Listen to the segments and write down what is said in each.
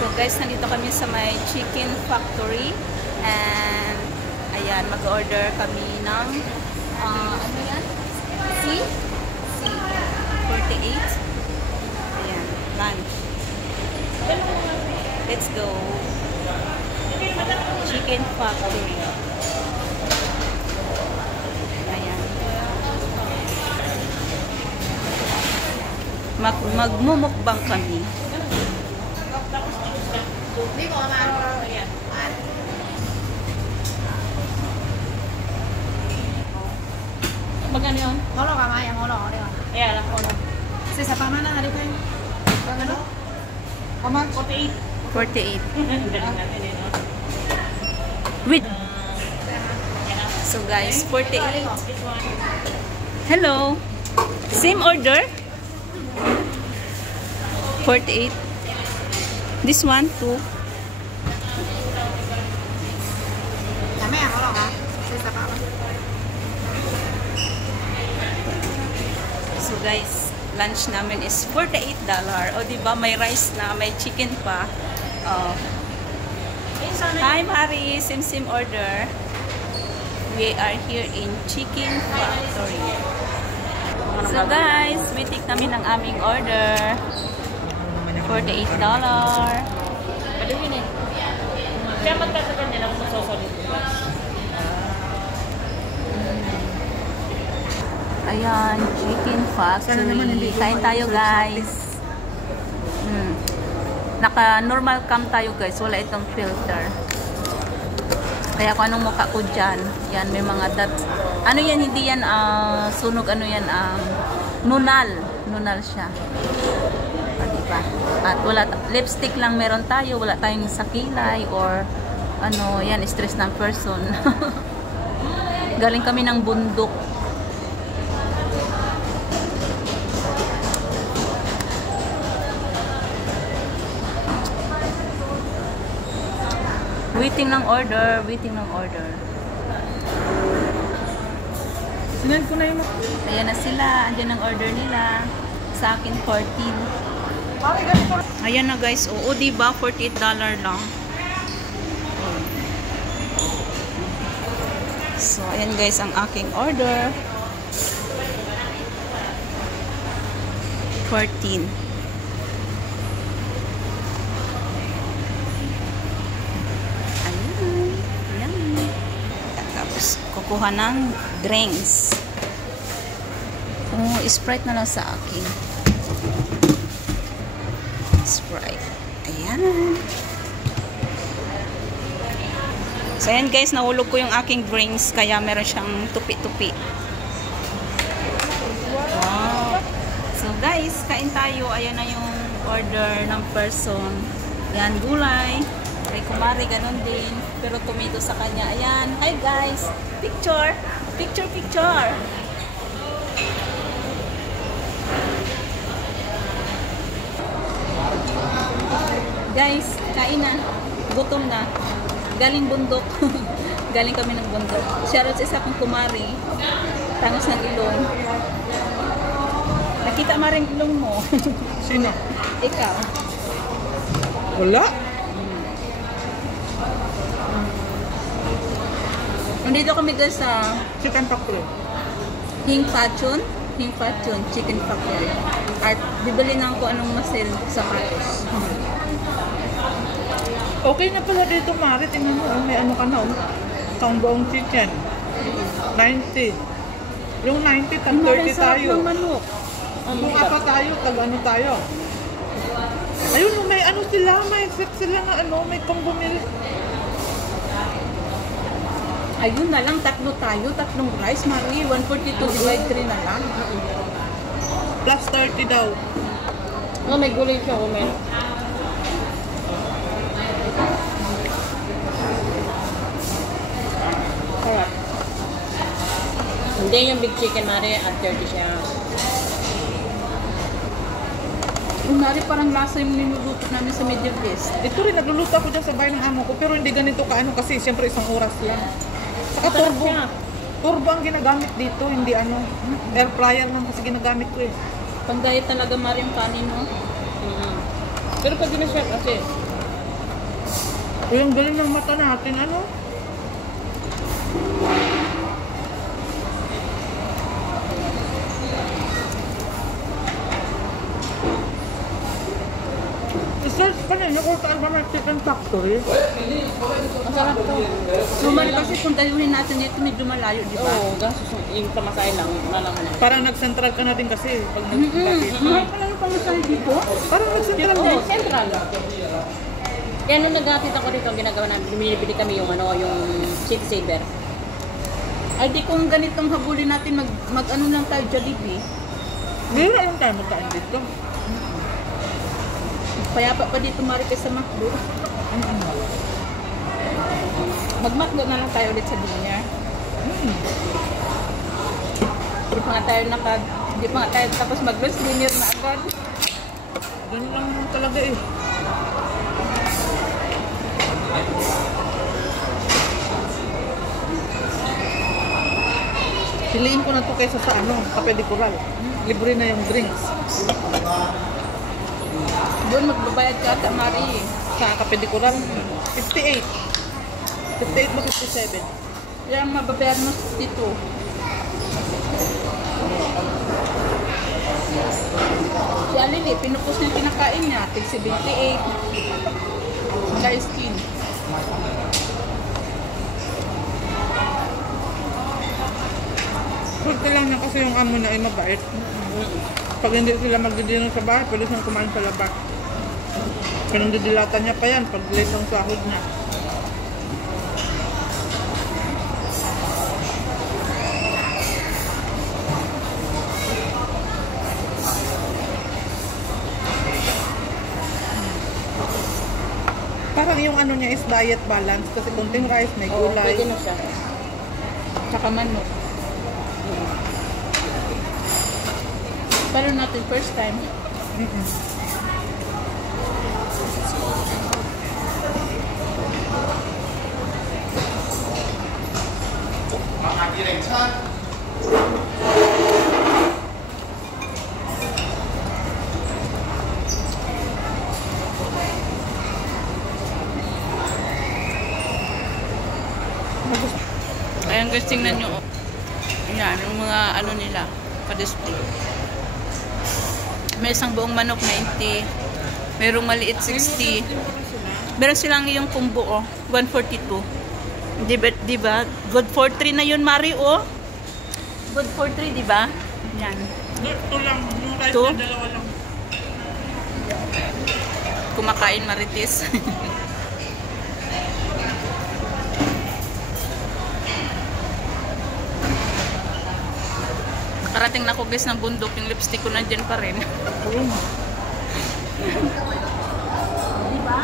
So guys, nandito kami sa may chicken factory and ayan, mag-order kami ng ano yan? C? 48. Ayan, lunch. Let's go. Chicken factory. Ayan. Magmumukbang kami. Magkano yun? Holo ka nga, yung holo. Ayan, lang holo. Kasi sa pama na, halika yun. Ano? How much? 48. 48. With. So guys, 48. Hello. Same order? 48. This one, 2. Dami ang holo ka. Kasi sa pama. So guys, lunch namin is $48. O diba, may rice na, may chicken pa. Hi Mari, same order. We are here in Chicken Factory. So guys, we take namin ang aming order. $48. Ano yun eh? Kaya magtatagal niya lang masosolid. Ayan, Chicken Factory. Kain tayo guys. Naka-normal cam tayo guys. Wala itong filter. Kaya kung anong mukha ko dyan, yan, may mga dots. Ano yan, hindi yan sunog, ano yan, nunal. Nunal siya. Diba? At wala, lipstick lang meron tayo. Wala tayong sakilay or ano, yan, stress ng person. Galing kami ng bundok. Waiting ng order, waiting ng order. Sinend ko na yung... Ayan na sila, andyan ang order nila. Sa akin, 14. Ayan na guys, oo diba, $48 lang. So, ayan guys, ang aking order. 14. Kukuha ng drinks. Oh, Sprite na lang sa akin. Sprite. Ayan. So, ayan guys, nahulog ko yung aking drinks kaya meron siyang tupi-tupi. Wow. So, guys, kain tayo. Ayan na yung order ng person. Ayan, gulay. Kay kumari, ganun din. Pero tomato sa kanya. Ayan. Hi guys. Picture. Picture, picture. Guys, kain na. Gutom na. Galing bundok. Galing kami ng bundok. Shoutout sa isa kong kumari. Tangos ng ilong. Nakita mo rin ilong mo. Sino? Ikaw. Wala? Nandito kami guys sa Chicken Factory. Hing Pachon, Chicken Factory. At bibili na ako anong masil sa Patos. Okay na pala dito, Mari. Tingnan mo, may ano ka na, Kangbaong chicken. 90. Yung 90, tag 30 tayo. Manok. Kung apa tayo, tag ano tayo. Ayun, may ano sila, may set sila na ano, may combo meal. Ayun na lang, tatlo tayo, tatlong rice, Mari. 142 divide 3 na lang. Plus 30 daw. Oh, may gulay siya, may. Sarap. Hindi yung big chicken, Mari, at 30 siya. Mari, parang lasa yung niluluto namin sa Middle East. Ito rin, nagluluto ako dyan sa bahay ng amo ko, pero hindi ganito kaano kasi siyempre isang oras yan. Saka turbo. Turbo ang ginagamit dito, hindi ano. Air fryer lang kasi ginagamit ko eh. Pang diet talaga, Mari, yung kanin mo. Pero pag na siya kasi, Yung galing ng mata natin, ano? I-search pa ninyo kung saan ba may chicken factory. Masarap to. Suman kasi kung dayuhin natin dito, medyo malayo, di ba? Oo, gastos yung pamasahe lang. Malaman na. Parang nag-central ka na din kasi pag nag-bakit. Mahal pa lang yung pamasahe dito. Parang nag-central Oo, din. central. Kaya nung nag-atid ako dito, ang ginagawa namin, binibili kami yung ano, yung City Saver. Ay di kung ganitong habulin natin, mag-ano lang tayo, Jollibee. Hindi na lang tayo magkain dito. Payapa pa dito Marites sa McDo. Mag-McDo na lang tayo ulit sa Dunya. Di pa nga tayo tapos mag-lunch dinner na agad. Ganun lang naman talaga eh. Piliin ko na to kaysa sa ano, Cafe de Coral. Libre na yung drinks. Doon magbabayad ka ata, Mari. Sa Cafe de Coral, 58. 58 ba 57? Kaya ang mababayad mo dito. Si Alili, pinupos niya pinakain niya. Tig 78. Sky skin. Swerte lang na kasi yung amo na ay mabait. Pag hindi sila magdidino sa bahay, pwede silang kumain sa labas. Pinagdidilatan niya pa yan pag late ang sahod niya. Parang yung ano niya is diet balance kasi konting rice, may Oo, gulay. pwede na siya. Tsaka manok. Pero natin first time. Ayan guys, tingnan nyo. Ayan, yung mga ano nila, pa-display. May isang buong manok 90. Merong maliit 60. Meron silang yung kumbo, 142. Diba? Good for 3 na yun, Mari, oh. Good for 3, diba? Yan. Ito lang, yung rice Ito? na dalawa lang. Kumakain Marites. Nakarating na ako guys ng bundok, yung lipstick ko nandyan pa rin. Diba?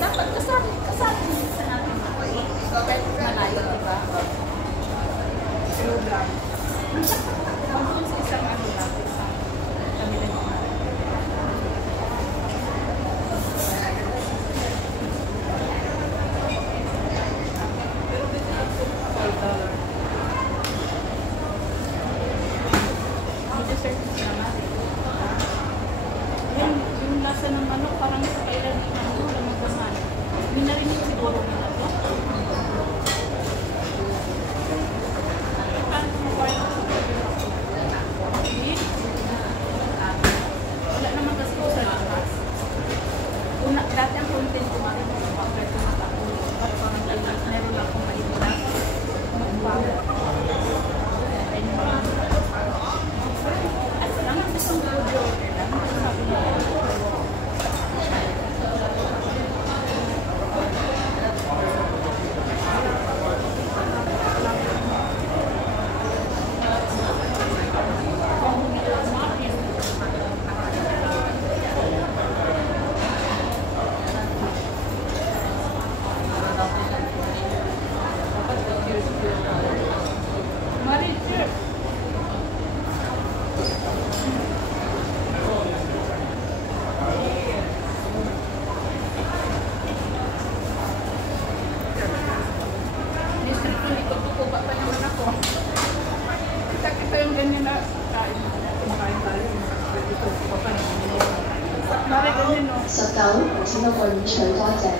Dapat kasali sa natin ako eh. Kahit malayo, diba? Sa isang ano lang. Kami lang. Yung lasa ng manok parang sa kailan ng ano, lamagaman. Hindi narinig siguro nila to. Wala naman kasi ko sa labas. Una, dati ang content ko marin sa papel ko makakulit. Parang meron akong malimula. Ay, salamat sa isang video. Sabi niya. Marie, tutukuba pa naman ako. Kita yung ganyan na kain. Kumakain tayo. Tutukuba pa naman. Mari ganyan, no? 19，請到運取多謝。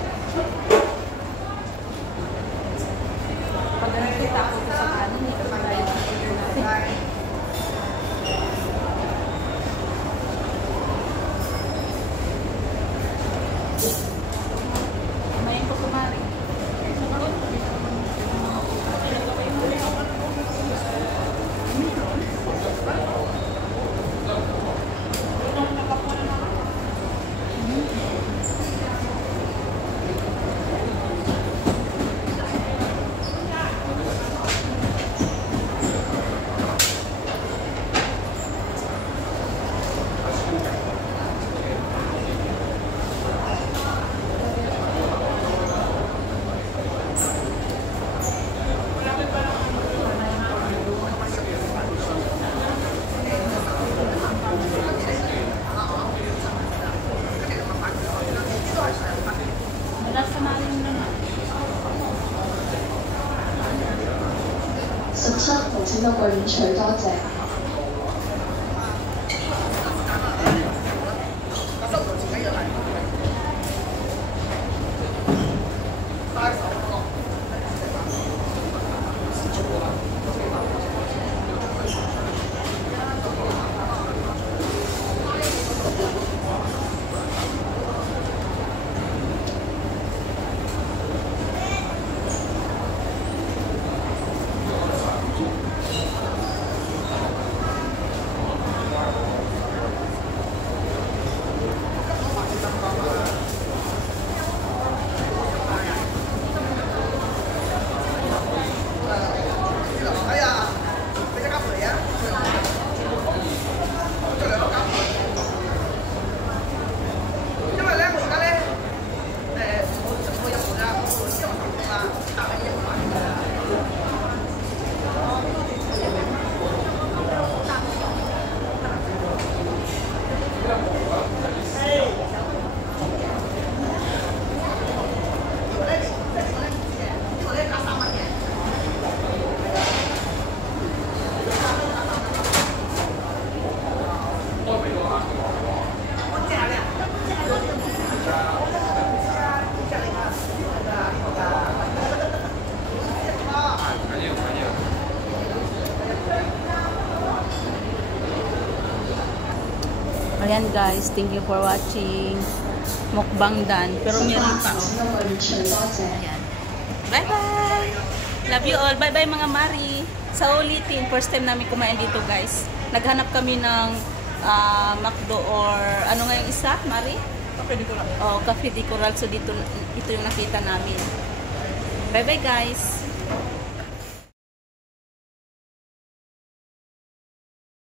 Kumain ko kumari.17號請到櫃員取，多謝。Ayan guys, thank you for watching. Mukbang dan. Pero meron pa. Ayan. Bye-bye! Love you all. Bye-bye mga Mari. Sa ulitin, first time namin kumain dito guys. Naghanap kami ng McDo or ano nga yung isa, Mari? Cafe di Coral. Oh, Cafe di Coral. So dito, ito yung nakita namin. Bye-bye guys!